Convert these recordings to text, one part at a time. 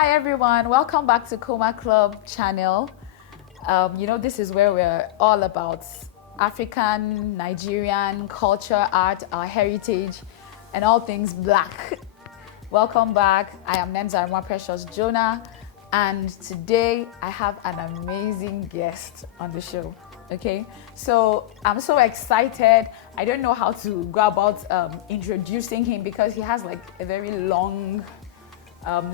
Hi everyone, welcome back to Coma Club channel. This is where we're all about African, Nigerian culture, art, our heritage, and all things black. Welcome back. I am Nenzarima Precious Jonah, and today I have an amazing guest on the show. Okay, so I'm so excited. I don't know how to go about introducing him because he has like a very long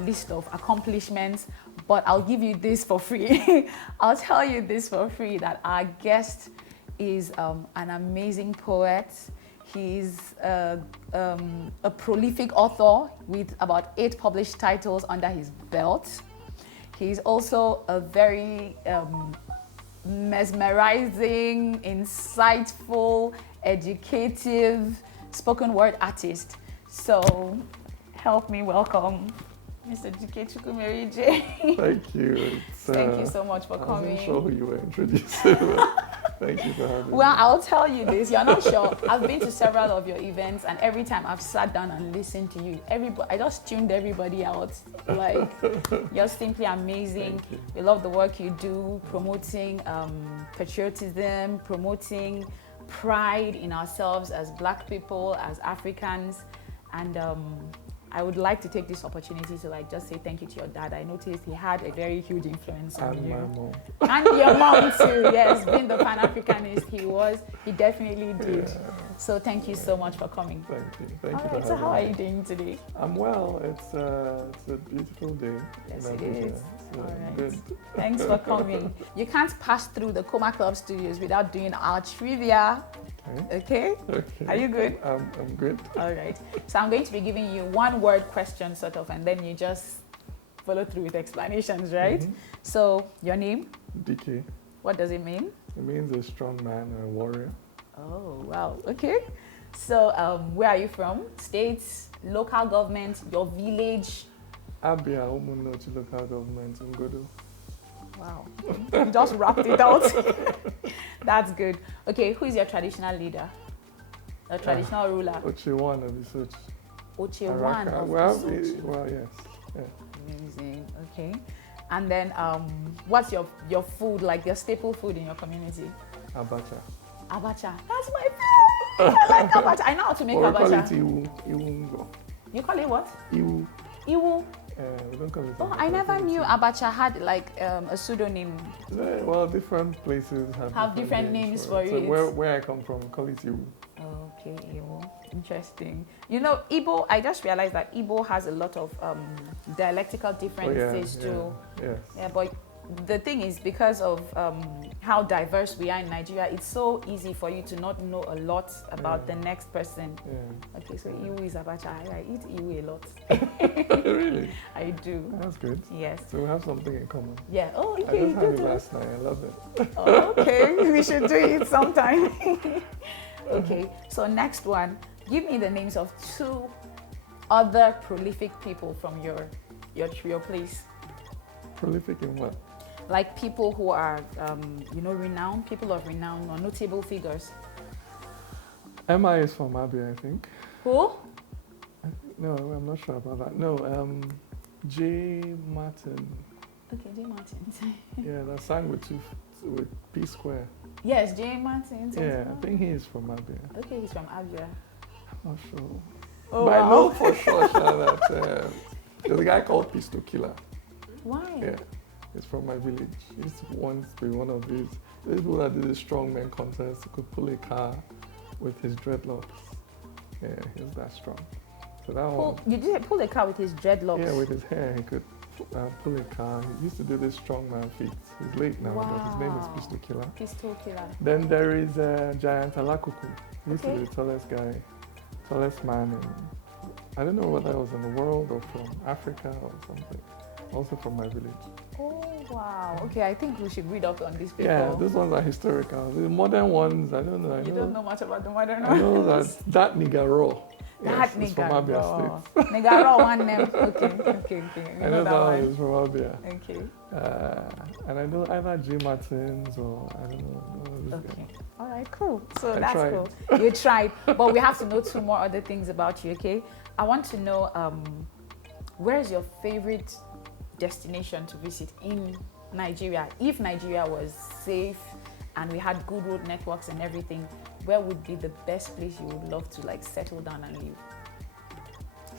list of accomplishments, but I'll give you this for free. I'll tell you this for free, that our guest is an amazing poet. He's a prolific author with about 8 published titles under his belt. He's also a very mesmerizing, insightful, educative spoken word artist. So help me welcome Mr. Dike Chukwumerije. Thank you. Thank you so much for coming. I wasn't sure who you were introducing. Thank you for having me. Well, I'll tell you this. You're not sure. I've been to several of your events, and every time I've sat down and listened to you, I just tuned everybody out. Like, you're simply amazing. We love the work you do, promoting patriotism, promoting pride in ourselves as Black people, as Africans, and I would like to take this opportunity to just say thank you to your dad. I noticed he had a very huge influence on you. And my mom. And your mom too, yes. Being the Pan-Africanist he definitely did. Yeah. So thank you so much for coming. Thank you. Thank you for having me. So how are you doing today? I'm well. It's a beautiful day. Yes, it is. All right. Good. Thanks for coming. You can't pass through the Coma Club studios without doing our trivia. Okay? Are you good? I'm good. All right. So I'm going to be giving you one word question sort of, and then you just follow through with explanations, right? Mm-hmm. So your name? Dike. What does it mean? It means a strong man or a warrior. Oh, wow. Okay. So where are you from? States, local government, your village? Abia, Umunochi local government, Ngodo. Wow. You just wrapped it out. That's good. Okay, who is your traditional leader? A traditional ruler? Ochewan of Isoch. Ochewan of Isoch. Well, yes. Yeah. Amazing. Okay. And then what's your food, like your staple food in your community? Abacha. Abacha. That's my favorite. I like abacha. I know how to make abacha. We call it Iwu. You call it what? Iwu. Iwu. We don't call it. Oh, I never knew abacha had like a pseudonym. Well, different places have different names for it. So where I come from, we call it Iwu. Okay, Iwu. Interesting. You know, Igbo, I just realized that Igbo has a lot of dialectical differences too. Yes. Yeah, but the thing is, because of how diverse we are in Nigeria, it's so easy for you to not know a lot about the next person. Yeah. Okay, so Iwu is abacha. I eat Iwu a lot. Really? I do. That's good. Yes. So we have something in common. Yeah. Oh, okay. I just had it last night. I love it. Oh, okay. We should do it sometime. Okay. So next one. Give me the names of 2 other prolific people from your place. Prolific in what? Like people who are, renowned, people of renown or notable figures. Emma is from Abia, I think. Who? No, I'm not sure about that. No, J. Martin. Okay, J. Martin. Yeah, that sang with P Square. Yes, J. Martin. Yeah, I think he is from Abia. Okay, he's from Abia. I'm not sure. Oh, but wow. I know for sure that there's a guy called Pistol Killer. Why? Yeah, he's from my village. He used to once be one of these people that did a strongman contest. He could pull a car with his dreadlocks. Yeah, he was that strong. So that one. You did pull a car with his dreadlocks? Yeah, with his hair, he could pull a car. He used to do this strongman feats. He's late now, but his name is Pistol Killer. Pistol Killer. Then there is Giant Alakuku. He used to be the tallest guy, tallest man I don't know whether it was in the world or from Africa or something. Also from my village. Oh, wow. Okay, I think we should read up on these people. Yeah, these ones are historical. The modern ones, I don't know. You don't know much about the modern ones? I know that nigga raw. That yes, nigga from Abia State. Nigga raw, one name. Okay. I know that one is from Abia. Okay. And I know either J. Martins or I don't know. Okay. All right, cool. So that's cool. You tried. But we have to know 2 more other things about you, okay? I want to know, where's your favorite destination to visit in Nigeria? If Nigeria was safe and we had good road networks and everything, where would be the best place you would love to like settle down and live?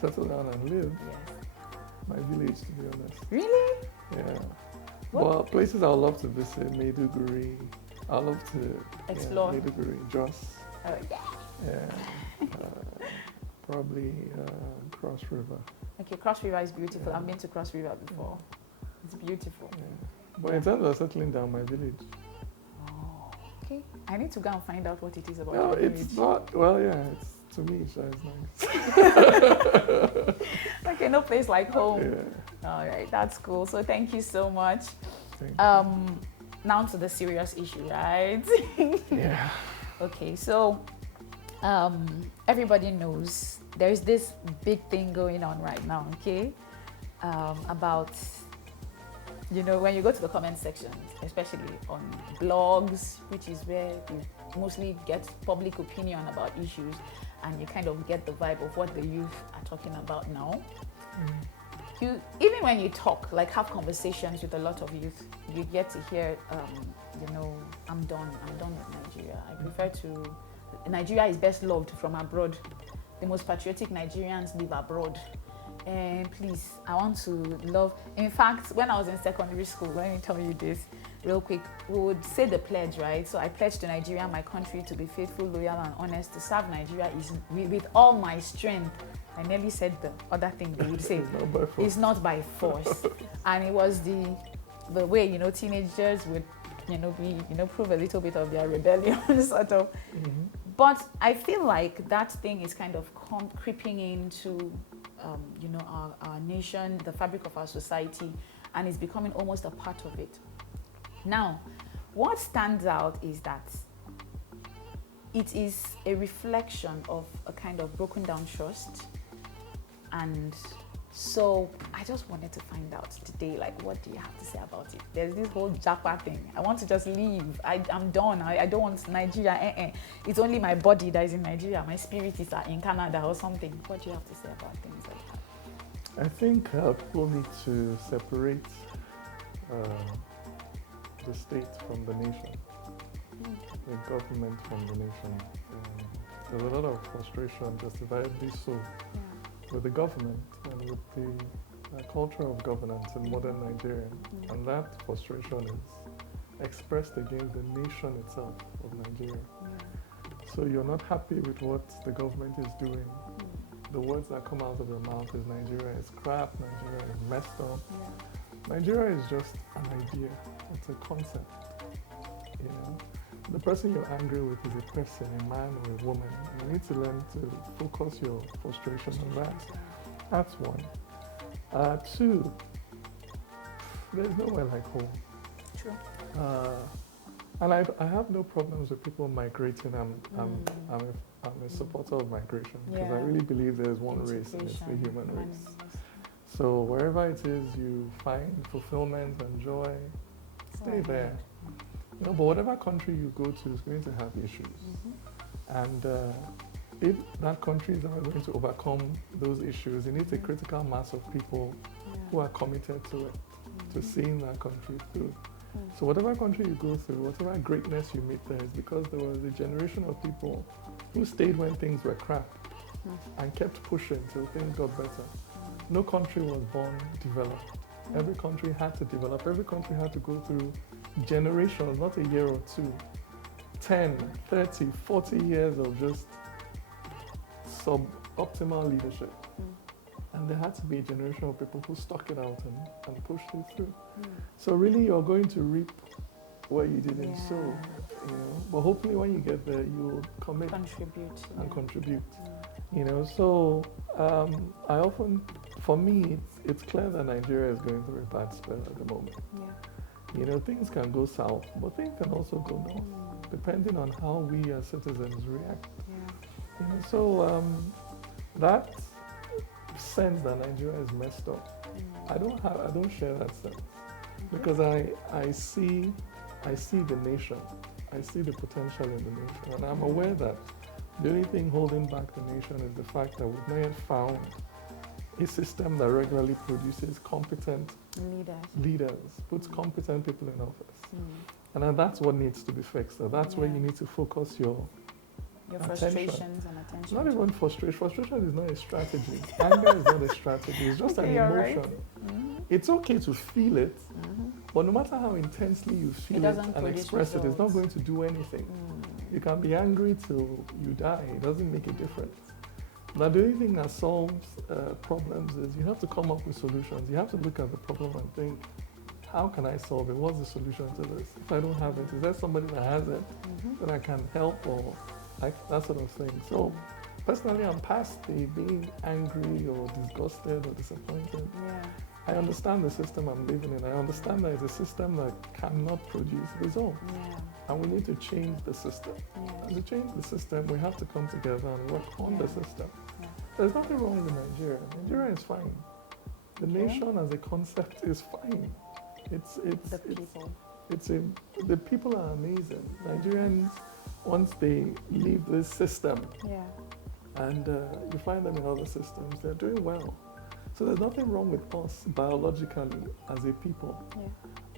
Settle down and live. Yes. My village, to be honest. Really? Yeah. What? Well, places I would love to visit: Maiduguri. I love to Explore. Maiduguri, Jos. Yeah. Yeah. Probably Cross River. Okay, Cross River is beautiful. Yeah. I've been to Cross River before. It's beautiful. Yeah. But in terms of settling down, my village. Oh, okay. I need to go and find out what it is about. No, your it's village. not. Well, yeah, it's to me, so it's nice. Okay, no place like home. Yeah. All right, that's cool. So thank you so much. Thank Now to the serious issue, right? you. Yeah. Okay, so everybody knows there's this big thing going on right now, okay? About, you know, when you go to the comment section, especially on blogs, which is where you mostly get public opinion about issues, and you kind of get the vibe of what the youth are talking about now. You, even when you talk, like have conversations with a lot of youth, you get to hear, you know, I'm done with Nigeria. I prefer to, Nigeria is best loved from abroad. The most patriotic Nigerians live abroad. And please, I want to love, in fact, when I was in secondary school, let me tell you this real quick, we would say the pledge, right? So I pledge to Nigeria, my country, to be faithful, loyal, and honest, to serve Nigeria is with all my strength. I nearly said the other thing they would say. It's not by force. And it was the way, you know, teenagers would, you know, be, you know, prove a little bit of their rebellion, sort of. Mm-hmm. But I feel like that thing is kind of creeping into, you know, our nation, the fabric of our society, and it's becoming almost a part of it. Now, what stands out is that it is a reflection of a kind of broken down trust. And so I just wanted to find out today, like, what do you have to say about it? There's this whole Japa thing. I want to just leave. I'm done. I don't want Nigeria. It's only my body that is in Nigeria. My spirit is in Canada or something. What do you have to say about things like that? I think people need to separate the state from the nation, the government from the nation. There's a lot of frustration, justifiably so, with the government and with the culture of governance in modern Nigeria. And that frustration is expressed against the nation itself of Nigeria. So you're not happy with what the government is doing. The words that come out of your mouth is Nigeria is crap, Nigeria is messed up. Nigeria is just an idea. It's a concept. You know? The person you're angry with is a person, a man or a woman. You need to learn to focus your frustration on that. That's one. Two, there's nowhere like home. True. And I have no problems with people migrating. I'm a supporter of migration because I really believe there's one race and it's the human race. So wherever it is you find fulfillment and joy, stay there. You know, but whatever country you go to is going to have issues. And if that country is not going to overcome those issues, it needs a critical mass of people who are committed to it, to seeing that country through. So whatever country you go through, whatever greatness you meet there is because there was a generation of people who stayed when things were crap and kept pushing till things got better. No country was born developed. Every country had to develop. Every country had to go through generations, not a year or two, 10, 30, 40 years of just suboptimal leadership. And there had to be a generation of people who stuck it out and pushed it through. So really you're going to reap what you didn't sow. You know? But hopefully when you get there, you'll commit and contribute. You know, so I often, for me, it's clear that Nigeria is going through a bad spell at the moment. You know, things can go south, but things can also go north, depending on how we as citizens react. You know, so that sense that Nigeria is messed up, I don't share that sense, because I see the nation, I see the potential in the nation, and I'm aware that the only thing holding back the nation is the fact that we've not yet found a system that regularly produces competent leaders, puts competent people in office. And then that's what needs to be fixed. So that's where you need to focus your frustrations and attention. Not even frustration. Frustration is not a strategy. Anger is not a strategy. It's just an emotion. Right. It's okay to feel it, but no matter how intensely you feel it and express it, it's not going to do anything. You can be angry till you die. It doesn't make a difference. Now, the only thing that solves problems is you have to come up with solutions. You have to look at the problem and think, how can I solve it? What's the solution to this? If I don't have it, is there somebody that has it that I can help or that sort of thing? So, personally, I'm past the being angry or disgusted or disappointed. I understand the system I'm living in. I understand that it's a system that cannot produce results. And we need to change the system. And to change the system, we have to come together and work on the system. There's nothing wrong with Nigeria. Nigeria is fine. The nation as a concept is fine. The people are amazing. Nigerians, once they leave this system, and you find them in other systems, they're doing well. So there's nothing wrong with us biologically as a people.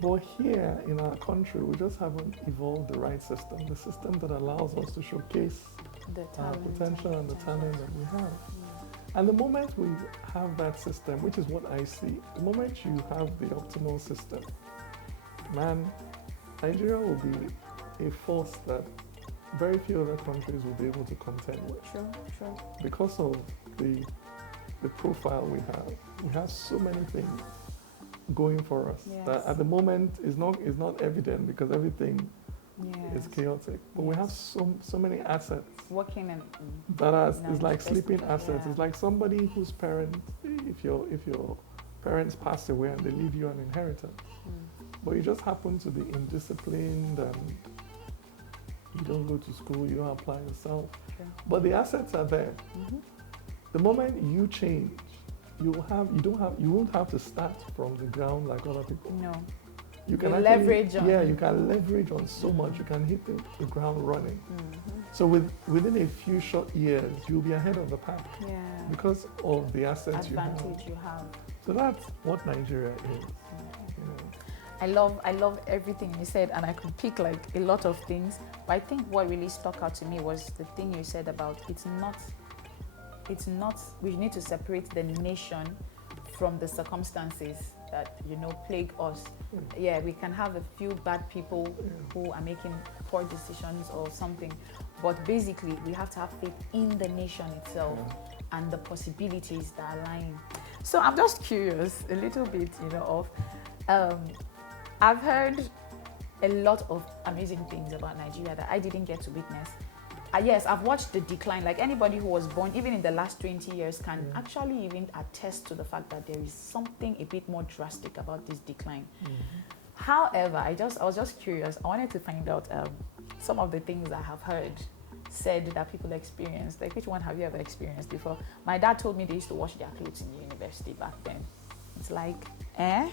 But here in our country, we just haven't evolved the right system, the system that allows us to showcase our potential and the talent that we have. And the moment we have that system, which is what I see, the moment you have the optimal system, man, Nigeria will be a force that very few other countries will be able to contend with. Because of the profile we have. We have so many things going for us that at the moment is not evident because everything is chaotic. But we have so many assets working in that is like sleeping assets. It's like somebody whose parents, if your parents pass away and they leave you an inheritance, but you just happen to be indisciplined and you don't go to school, you don't apply yourself, but the assets are there. The moment you change, you won't have to start from the ground like other people. No. You can leverage on. Yeah, you can leverage on so much. You can hit the ground running. So within a few short years, you'll be ahead of the pack. Because of the assets you have. So that's what Nigeria is. I love everything you said, and I could pick like a lot of things. But I think what really stuck out to me was the thing you said about it's not, we need to separate the nation from the circumstances that, plague us. We can have a few bad people who are making poor decisions or something, but basically we have to have faith in the nation itself and the possibilities that are lying. So I'm just curious a little bit, I've heard a lot of amazing things about Nigeria that I didn't get to witness. Yes, I've watched the decline. Like anybody who was born, even in the last 20 years, can actually even attest to the fact that there is something a bit more drastic about this decline. However, I was just curious. I wanted to find out some of the things I have heard said that people experienced. Like, which one have you ever experienced before? My dad told me they used to wash their clothes in the university back then. It's like, You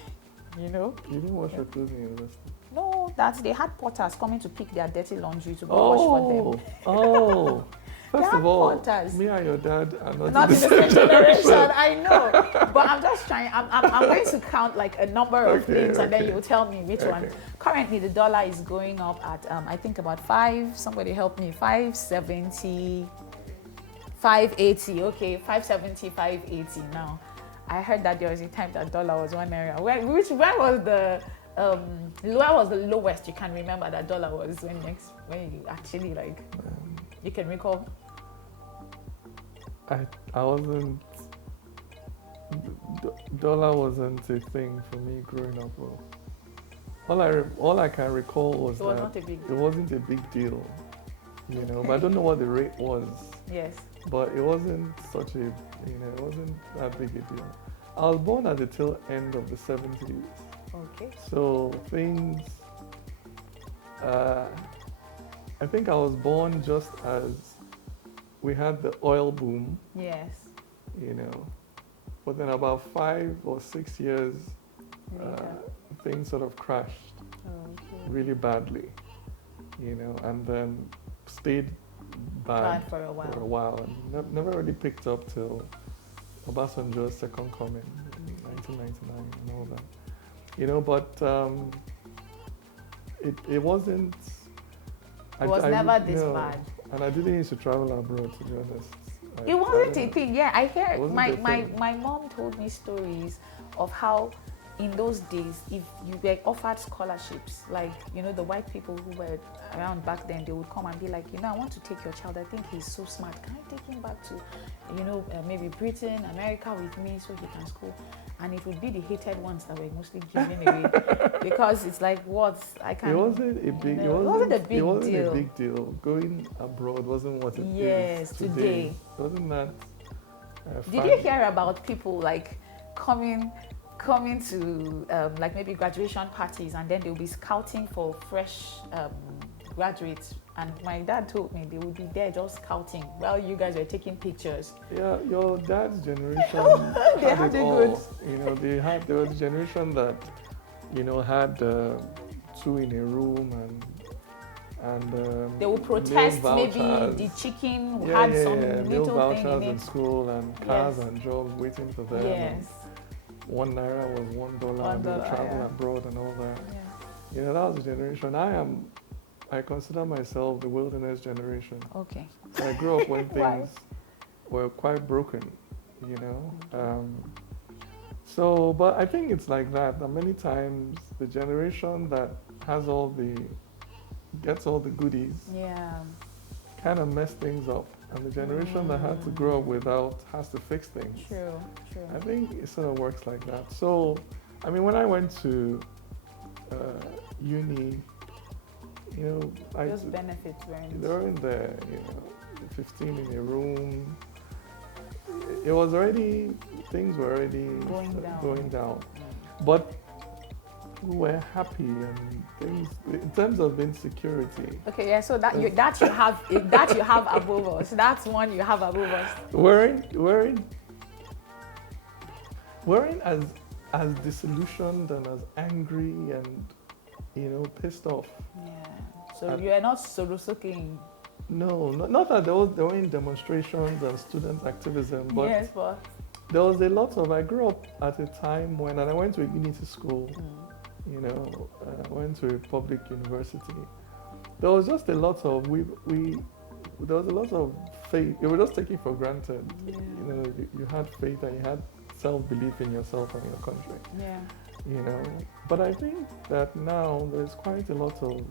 didn't wash your clothes in university? No, they had potters coming to pick their dirty laundry to go wash for them. First of all, me and your dad are not in the same generation. I know, but I'm just trying. I'm going to count like a number of things, and then you'll tell me which one. Currently, the dollar is going up at I think about 570, 580. Okay, 570, 580 now. I heard that there was a time that dollar was one area. Where was the lowest you can remember that dollar was when you actually you can recall? I wasn't. Dollar wasn't a thing for me growing up. All I can recall was that it wasn't a big deal, But I don't know what the rate was. Yes. But it wasn't such a, it wasn't that big a deal. I was born at the tail end of the 70s. Okay. So things, I think I was born just as we had the oil boom. Yes. But then about 5 or 6 years, things sort of crashed really badly, and then stayed bad for a while and never really picked up till Obasanjo's second coming in 1999 and all that. But it wasn't. It was never this no, bad. And I didn't used to travel abroad, to be honest. It wasn't a thing. Yeah, I hear my my mom told me stories of how in those days, if you were offered scholarships, like, the white people who were around back then, they would come and be like, I want to take your child. I think he's so smart. Can I take him back to, maybe Britain, America with me so he can school? And it would be the hated ones that were mostly given away because it's like, I can't. It wasn't a big. It wasn't a big deal. Going abroad wasn't what it is today. It wasn't that. Did you hear about people like coming to like maybe graduation parties, and then they'll be scouting for fresh graduates? And my dad told me they would be there just scouting while you guys were taking pictures. Yeah, your dad's generation they had it all. There was a generation that, had two in a room and they would protest maybe the chicken had some little vouchers thing in it. in school and cars and jobs waiting for them. Yes. $1 was $1 and they would travel abroad and all that. Yeah. That was a generation. I consider myself the wilderness generation. Okay. So I grew up when things were quite broken, But I think it's like that. And many times the generation that gets all the goodies, kind of mess things up. And the generation that had to grow up without has to fix things. True. I think it sort of works like that. So, when I went to uni, those benefits weren't there, 15 in a room. It was already, things were already going down. But we were happy and things, in terms of insecurity. Okay, yeah, so that you have above us. That's one you have above us. Weren't as disillusioned and as angry and pissed off. Yeah. So you are not sorosoking. No, not that there weren't demonstrations and student activism, but yes, but there was a lot of. I grew up at a time when, and I went to a unity school. I went to a public university. There was just a lot of there was a lot of faith. You were just taking for granted. Yeah. You had faith and you had self-belief in yourself and your country. Yeah. But I think that now there's quite a lot of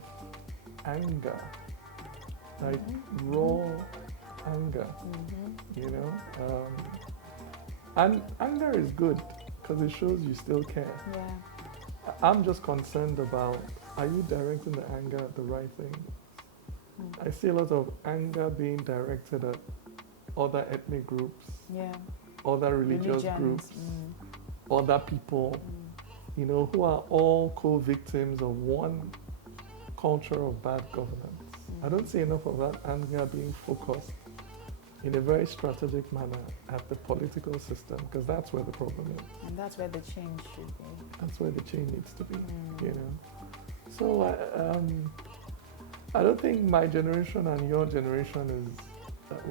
anger, like raw anger, and anger is good because it shows you still care. Yeah. I'm just concerned about, are you directing the anger at the right thing? I see a lot of anger being directed at other ethnic groups, other religious groups, other people, who are all co-victims of one culture of bad governance. I don't see enough of that anger being focused in a very strategic manner at the political system, because that's where the problem is. And that's where the change should be. That's where the change needs to be, So I don't think my generation and your generation is,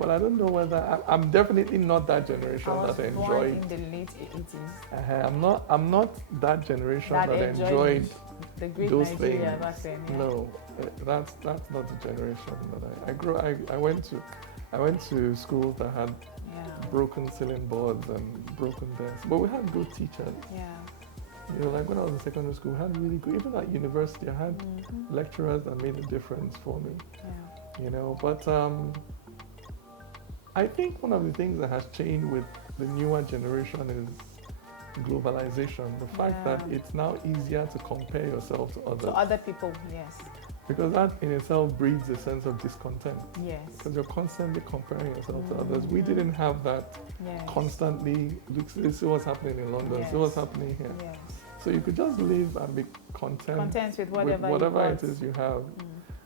I don't know whether, I'm definitely not that generation that enjoyed. Born in the late 80s. I'm not that generation that enjoyed the great those Nigeria things. back then. Yeah. No, that's not the generation that I went to schools that had broken ceiling boards and broken desks, but we had good teachers. Yeah. Like when I was in secondary school, we had really good, even at university, I had lecturers that made a difference for me. Yeah. But I think one of the things that has changed with the newer generation is globalization. The fact that it's now easier to compare yourself to others. To other people, yes. Because that in itself breeds a sense of discontent. Yes. Because you're constantly comparing yourself to others. We didn't have that constantly. Look, this is what's happening in London. This is what's happening here. Yes. So you could just live and be content with whatever it is you have,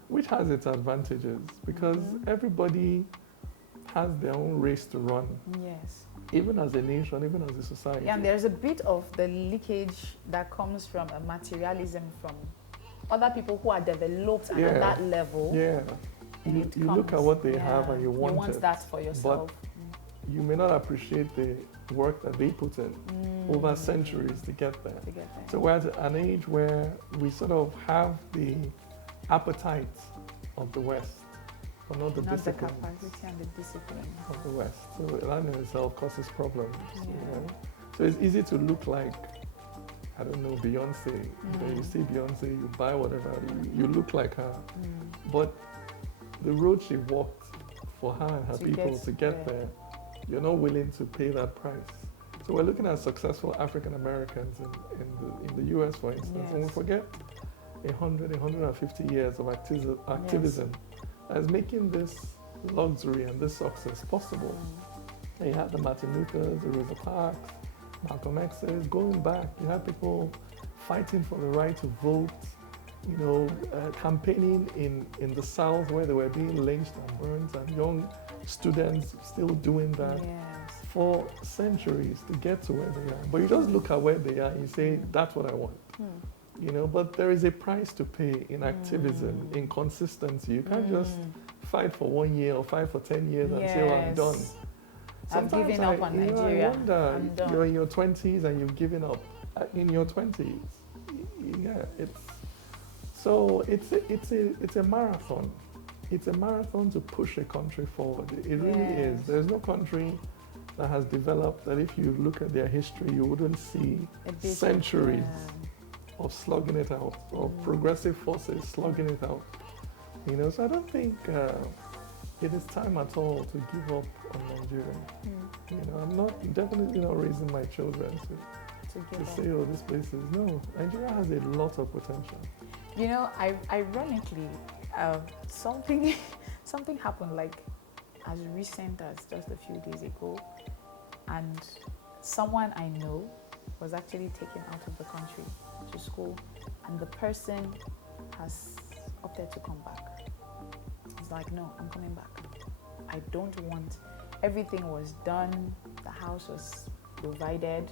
which has its advantages because everybody has their own race to run. Yes. Even as a nation, even as a society. Yeah, and there's a bit of the leakage that comes from a materialism from other people who are developed and at that level. Yeah. You look at what they have and you want that for yourself. But you may not appreciate the work that they put in over centuries to get there. So we're at an age where we sort of have the appetite of the West, but not the discipline. The capacity and the discipline of the West. So that in itself causes problems. You know? So it's easy to look like, I don't know, Beyonce. You see Beyonce, you buy whatever, you look like her. But the road she walked for her and her people to get there, you're not willing to pay that price. So we're looking at successful African Americans in the US, for instance, and we forget 150 years of activism as making this luxury and this success possible. And you had the Martin Luthers, the Rosa Parks, Malcolm X's, going back, you had people fighting for the right to vote, you know, campaigning in the South where they were being lynched and burned, and young students still doing that for centuries to get to where they are. But you just look at where they are and you say, that's what I want. You know, but there is a price to pay in activism, in consistency. You can't just fight for 1 year or fight for 10 years and say, oh, I'm done. I've given up on Nigeria. I wonder, you're in your 20s and you've given up in your 20s. Yeah, it's a marathon. It's a marathon to push a country forward. It really is. There's no country that has developed that if you look at their history, you wouldn't see centuries of slugging it out, or progressive forces slugging it out. You know, so I don't think it is time at all to give up on Nigeria. You know, I'm definitely not raising my children to say, oh, this place is, no, Nigeria has a lot of potential. You know, ironically, something happened like as recent as just a few days ago, and someone I know was actually taken out of the country to school, and the person has opted to come back. He's like, no, I'm coming back. I don't want, everything was done, the house was provided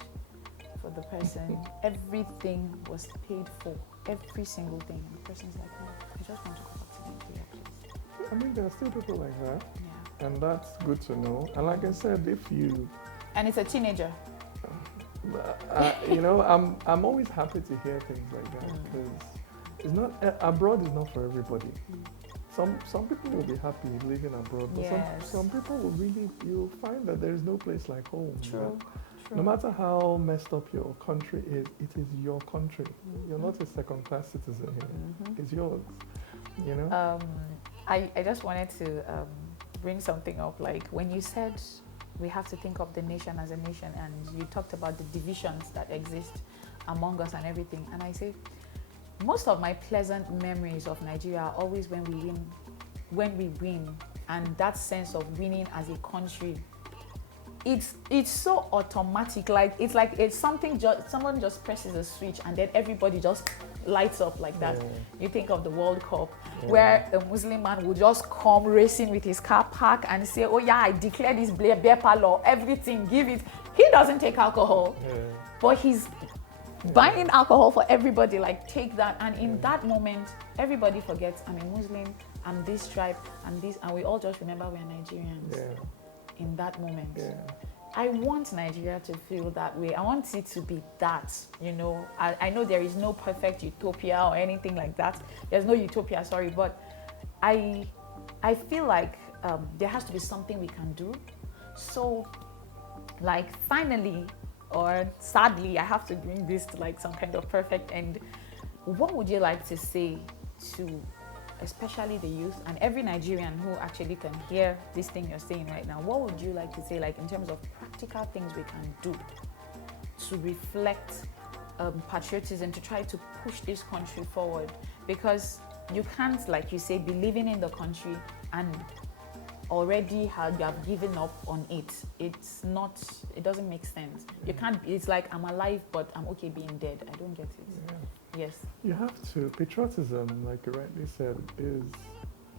for the person, everything was paid for, every single thing. And the person's like, no, I just want to go back to Nigeria, please. I mean, there are still people like that, and that's good to know. And like I said, if you... And it's a teenager. You know, I'm always happy to hear things like that, because it's not, abroad is not for everybody. Some people will be happy living abroad, but some people will really, you'll find that there is no place like home. True. No matter how messed up your country is, it is your country. You're not a second-class citizen here. It's yours. You know. I just wanted to bring something up. Like when you said we have to think of the nation as a nation, and you talked about the divisions that exist among us and everything, and I say most of my pleasant memories of Nigeria are always when we win, and that sense of winning as a country. It's so automatic, it's something someone just presses a switch and then everybody just lights up like that. You think of the World Cup, where a Muslim man would just come racing with his car park and say, oh yeah, I declare this beer parlor, everything, give it. He doesn't take alcohol, but he's buying alcohol for everybody, like take that. And in that moment, everybody forgets, I'm a Muslim, I'm this tribe, I'm this, and we all just remember we're Nigerians. In that moment. I want Nigeria to feel that way. I want it to be that, you know. I know there is no perfect utopia or anything like that. There's no utopia, sorry, but I feel like there has to be something we can do. So, like, finally, or sadly, I have to bring this to like some kind of perfect end. What would you like to say to especially the youth and every Nigerian who actually can hear this thing you're saying right now? What would you like to say, like in terms of practical things we can do to reflect patriotism, to try to push this country forward? Because you can't, like you say, be living in the country and already you have given up on it. It's not, it doesn't make sense. You can't, it's like I'm alive but I'm okay being dead. I don't get it. Yes. You have to, patriotism, like you rightly said, is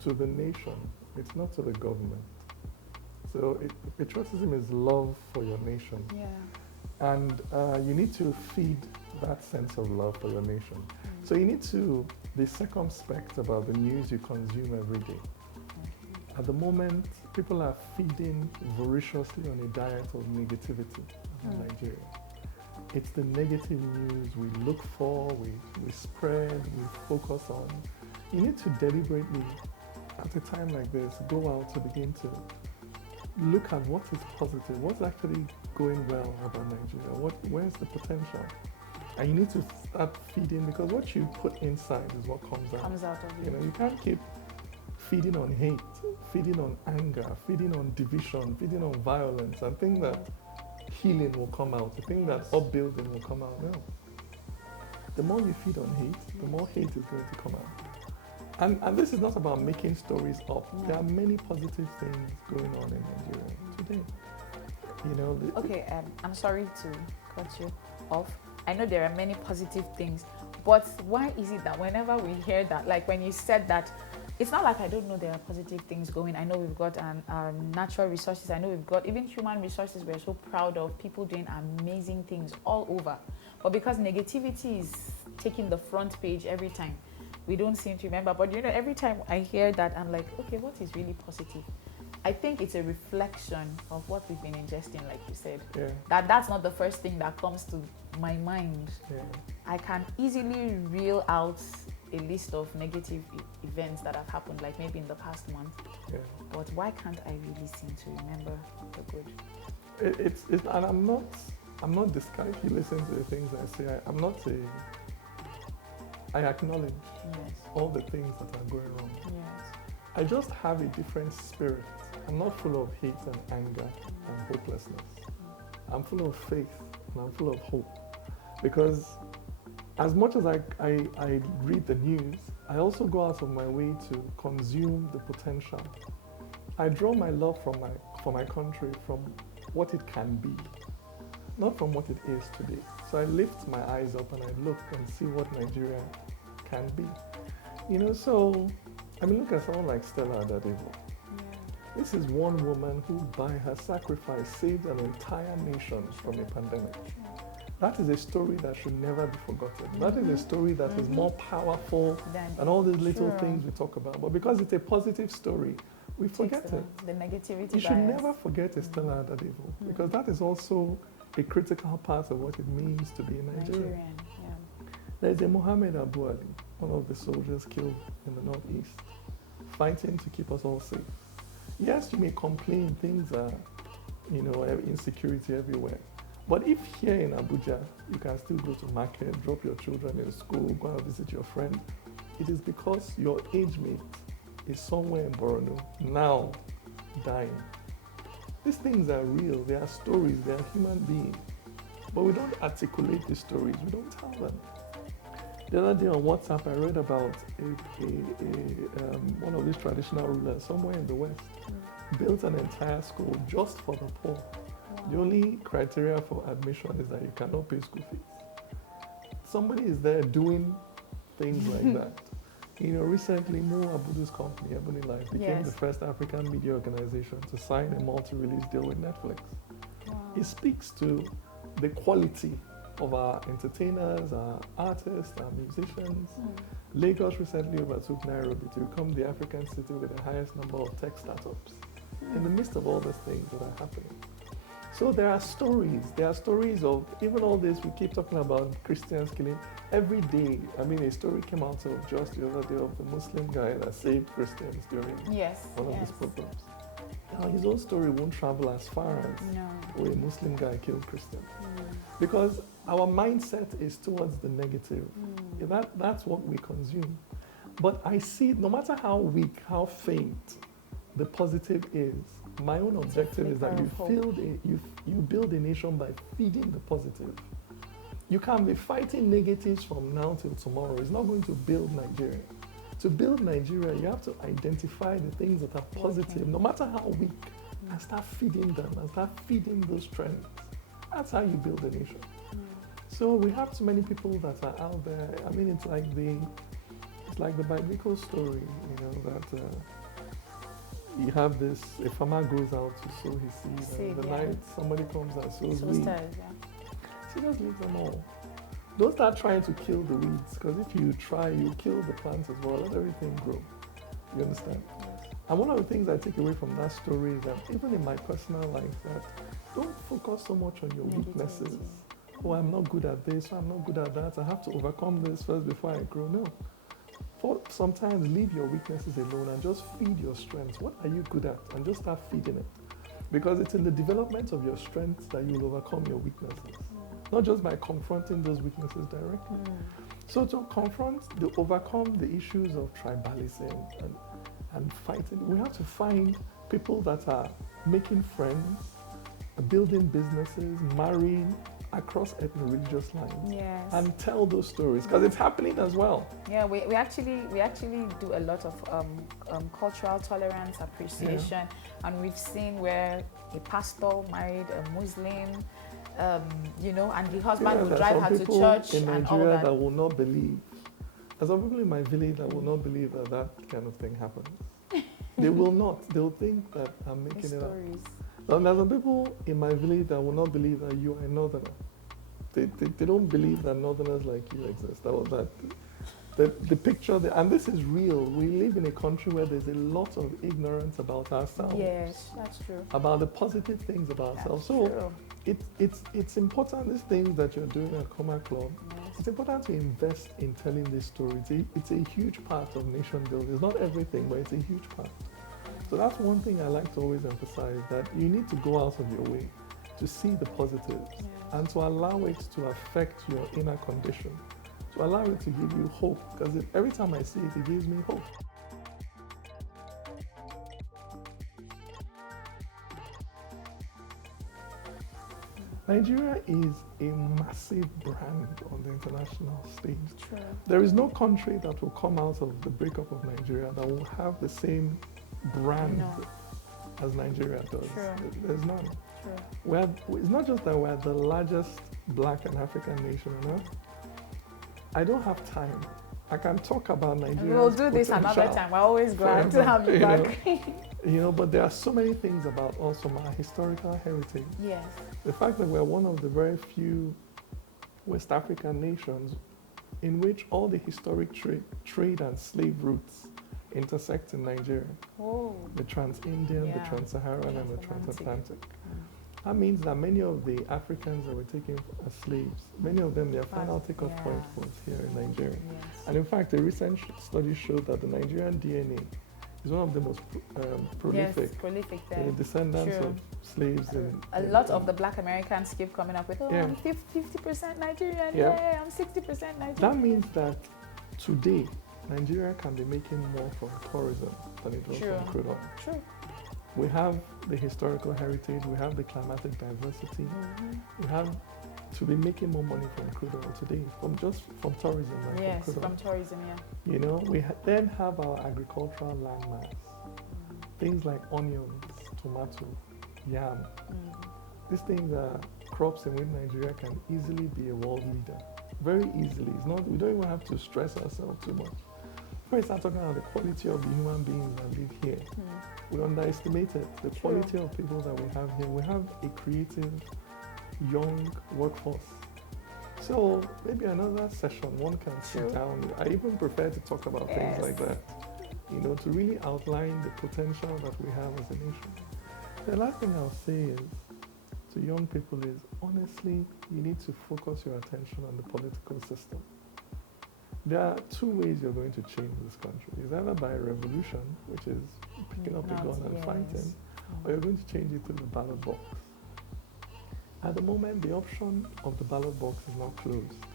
to the nation. It's not to the government. So patriotism is love for your nation. And you need to feed that sense of love for your nation. So you need to be circumspect about the news you consume every day. At the moment, people are feeding voraciously on a diet of negativity in Nigeria. It's the negative news we look for, we spread, we focus on. You need to deliberately, at a time like this, go out to begin to look at what is positive, what's actually going well about Nigeria, where's the potential. And you need to start feeding, because what you put inside is what comes out. Comes out of you. You can't keep feeding on hate, feeding on anger, feeding on division, feeding on violence, and think that healing will come out, the thing that upbuilding will come out. No. The more you feed on hate, the more hate is going to come out. And this is not about making stories up. No. There are many positive things going on in Nigeria today. Okay, I'm sorry to cut you off. I know there are many positive things, but why is it that whenever we hear that, like when you said that, it's not like I don't know there are positive things going. I know we've got natural resources. I know we've got even human resources we're so proud of, people doing amazing things all over. But because negativity is taking the front page every time, we don't seem to remember. But every time I hear that, I'm like, okay, what is really positive? I think it's a reflection of what we've been ingesting, like you said. Yeah. That's not the first thing that comes to my mind. Yeah. I can easily reel out a list of negative events that have happened, like maybe in the past month. Yeah. But why can't I really seem to remember the good? And I'm not discouraged. You listen to the things I say. I acknowledge all the things that are going wrong. Yes. I just have a different spirit. I'm not full of hate and anger and hopelessness. I'm full of faith and I'm full of hope. Because as much as I read the news, I also go out of my way to consume the potential. I draw my love for my country from what it can be, not from what it is today. So I lift my eyes up and I look and see what Nigeria can be. So, look at someone like Stella Adadevo. This is one woman who, by her sacrifice, saved an entire nation from a pandemic. That is a story that should never be forgotten. That is a story that is more powerful than all these little things we talk about. But because it's a positive story, we forget it. The negativity You should never forget Stella Adadevo, because that is also a critical part of what it means to be a Nigerian. There's a Muhammad Abu Ali, one of the soldiers killed in the Northeast, fighting to keep us all safe. Yes, you may complain things are, insecurity everywhere. But if here in Abuja, you can still go to market, drop your children in school, go and visit your friend, it is because your age mate is somewhere in Borno now dying. These things are real, they are stories, they are human beings. But we don't articulate these stories, we don't tell them. The other day on WhatsApp, I read about one of these traditional rulers somewhere in the West built an entire school just for the poor. Wow. The only criteria for admission is that you cannot pay school fees. Somebody is there doing things like that. Recently, Mo Abudu's company, Jos and Ile-Ife, became the first African media organization to sign a multi-release deal with Netflix. Wow. It speaks to the quality of our entertainers, our artists, our musicians. Lagos recently overtook Nairobi to become the African city with the highest number of tech startups in the midst of all these things that are happening. So there are stories of even all this. We keep talking about Christians killing every day. A story came out of just the other day of the Muslim guy that saved Christians during one of these programs. Now, his own story won't travel as far as where a Muslim guy killed Christians. Because our mindset is towards the negative. That's what we consume. But I see, no matter how weak, how faint the positive is, my own objective is that you build a nation by feeding the positive. You can't be fighting negatives from now till tomorrow. It's not going to build Nigeria. To build Nigeria, you have to identify the things that are positive, no matter how weak, and start feeding them, and start feeding those trends. That's how you build a nation. So we have too many people that are out there. It's like the biblical story, that you have this, a farmer goes out to sow his seed, and the night somebody comes and sows weeds. So just leave them all. Don't start trying to kill the weeds, because if you try, you kill the plants as well. Let everything grow. You understand? And one of the things I take away from that story is that even in my personal life, that don't focus so much on your weaknesses. Oh, I'm not good at this, or I'm not good at that. I have to overcome this first before I grow. No. Sometimes leave your weaknesses alone and just feed your strengths. What are you good at? And just start feeding it. Because it's in the development of your strengths that you'll overcome your weaknesses. Not just by confronting those weaknesses directly. So to overcome the issues of tribalism and fighting, we have to find people that are making friends, building businesses, marrying across ethno-religious lines, and tell those stories because it's happening as well. Yeah, we actually do a lot of cultural tolerance, appreciation, and we've seen where a pastor married a Muslim, and the husband would drive her to church in and all Nigeria that. will not believe. There's some people in my village that will not believe that kind of thing happens. They will not. They'll think that I'm making it up. Now, there's some people in my village that will not believe that you are a northerner. They don't believe that northerners like you exist. That was that. The picture, and this is real. We live in a country where there's a lot of ignorance about ourselves. Yes, that's true. About the positive things about ourselves. So it's important, these things that you're doing at Coma Club, it's important to invest in telling this story. It's a huge part of nation building. It's not everything, but it's a huge part. So that's one thing I like to always emphasize, that you need to go out of your way to see the positives and to allow it to affect your inner condition, to allow it to give you hope, because every time I see it, it gives me hope. Nigeria is a massive brand on the international stage. True. There is no country that will come out of the breakup of Nigeria that will have the same brand as Nigeria does. True. There's none. True. It's not just that we're the largest Black and African nation on earth. I don't have time. I can talk about Nigeria. We'll do this another time. We're always glad to have you back. But there are so many things about us from our historical heritage. Yes. The fact that we're one of the very few West African nations in which all the historic trade and slave routes intersect in Nigeria. Oh. The Trans-Indian, the Trans-Saharan, and the Transatlantic. That means that many of the Africans that were taken as slaves, many of them, their final takeoff point was here in Nigeria. Yes. And in fact, a recent study showed that the Nigerian DNA is one of the most prolific descendants of slaves. A lot of the Black Americans keep coming up with, I'm 50% Nigerian, I'm 60% Nigerian. That means that today, Nigeria can be making more from tourism than it was from crude oil. True. We have the historical heritage, we have the climatic diversity, we have to be making more money from crude oil today, from tourism. From tourism, we then have our agricultural landmass, things like onions, tomato, yam. These things are crops in which Nigeria can easily be a world leader, very easily. We don't even have to stress ourselves too much. When we start talking about the quality of the human beings that live here, we underestimate it, the quality of people that we have here. We have a creative, young workforce. So maybe another session, one can sit down. I even prefer to talk about things like that, to really outline the potential that we have as a nation. The last thing I'll say is, to young people is, honestly, you need to focus your attention on the political system. There are two ways you're going to change this country. It's either by a revolution, which is picking up a gun and fighting, or you're going to change it through the ballot box. At the moment, the option of the ballot box is not closed.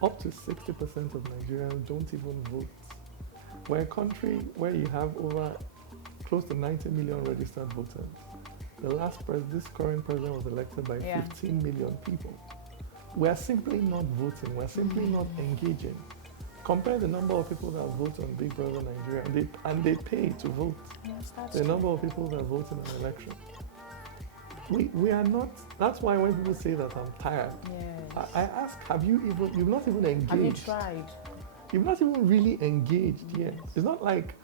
Up to 60% of Nigerians don't even vote. We're a country where you have over close to 90 million registered voters. This current president was elected by 15 million people. We're simply not voting. We're simply not engaging. Compare the number of people that vote on Big Brother Nigeria, and they pay to vote. The number of people that vote in an election. We are not. That's why when people say that I'm tired, I ask, you've not even engaged. Have you tried? You've not even really engaged yet. It's not like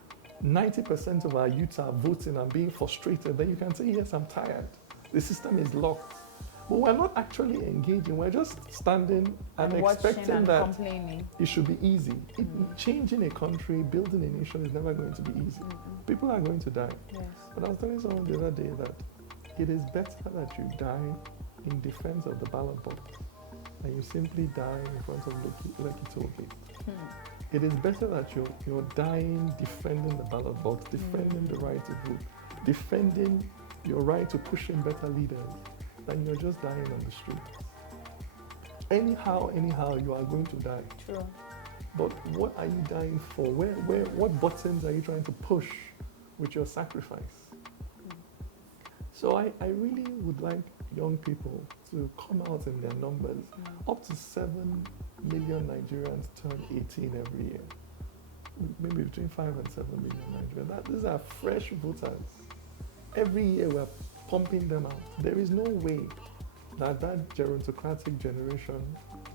90% of our youths are voting and being frustrated. Then you can say, yes, I'm tired. The system is locked. But we're not actually engaging. We're just standing and expecting and that complaining. it should be easy. Changing a country, building a nation is never going to be easy. People are going to die. Yes. But I was telling someone the other day that it is better that you die in defense of the ballot box than you simply die in front of Lucky Toby. It is better that you're dying defending the ballot box, defending the right to vote, defending your right to push in better leaders, than you're just dying on the street. Anyhow, you are going to die. True. But what are you dying for? What buttons are you trying to push with your sacrifice? So I really would like young people to come out in their numbers. Up to 7 million Nigerians turn 18 every year. Maybe between 5 and 7 million Nigerians. These are fresh voters. Every year we're pumping them out. There is no way that gerontocratic generation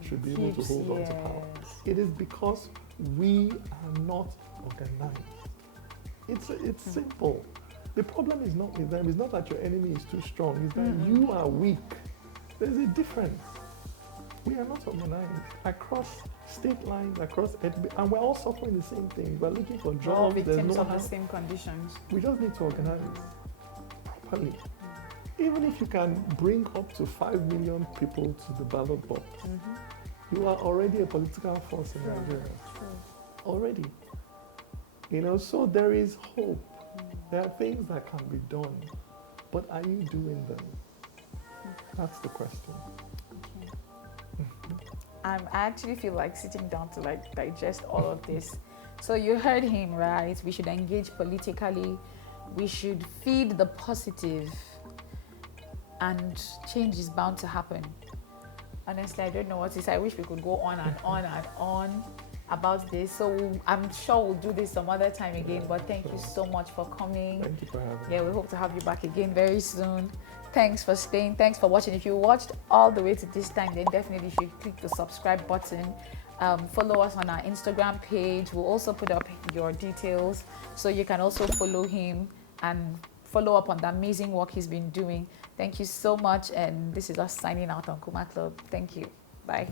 should be able to hold on to power. It is because we are not organized. It's simple. The problem is not with them. It's not that your enemy is too strong. It's that you are weak. There's a difference. We are not organized across state lines, and we're all suffering the same thing. We're looking for jobs. All victims of the same conditions. We just need to organize properly. Even if you can bring up to 5 million people to the ballot box, you are already a political force in Nigeria. Already. So there is hope. There are things that can be done, but are you doing them? That's the question. I actually feel like sitting down to digest all of this. So you heard him, right? We should engage politically. We should feed the positive, and change is bound to happen. Honestly, I don't know what to say. I wish we could go on and on and on about this. So I'm sure we'll do this some other time again. But thank you so much for coming. Thank you for having me. Yeah, we hope to have you back again very soon. Thanks for staying. Thanks for watching. If you watched all the way to this time, then definitely you should click the subscribe button. Follow us on our Instagram page. We'll also put up your details so you can also follow him and follow up on the amazing work he's been doing. Thank you so much. And this is us signing out on Kuma Club. Thank you. Bye.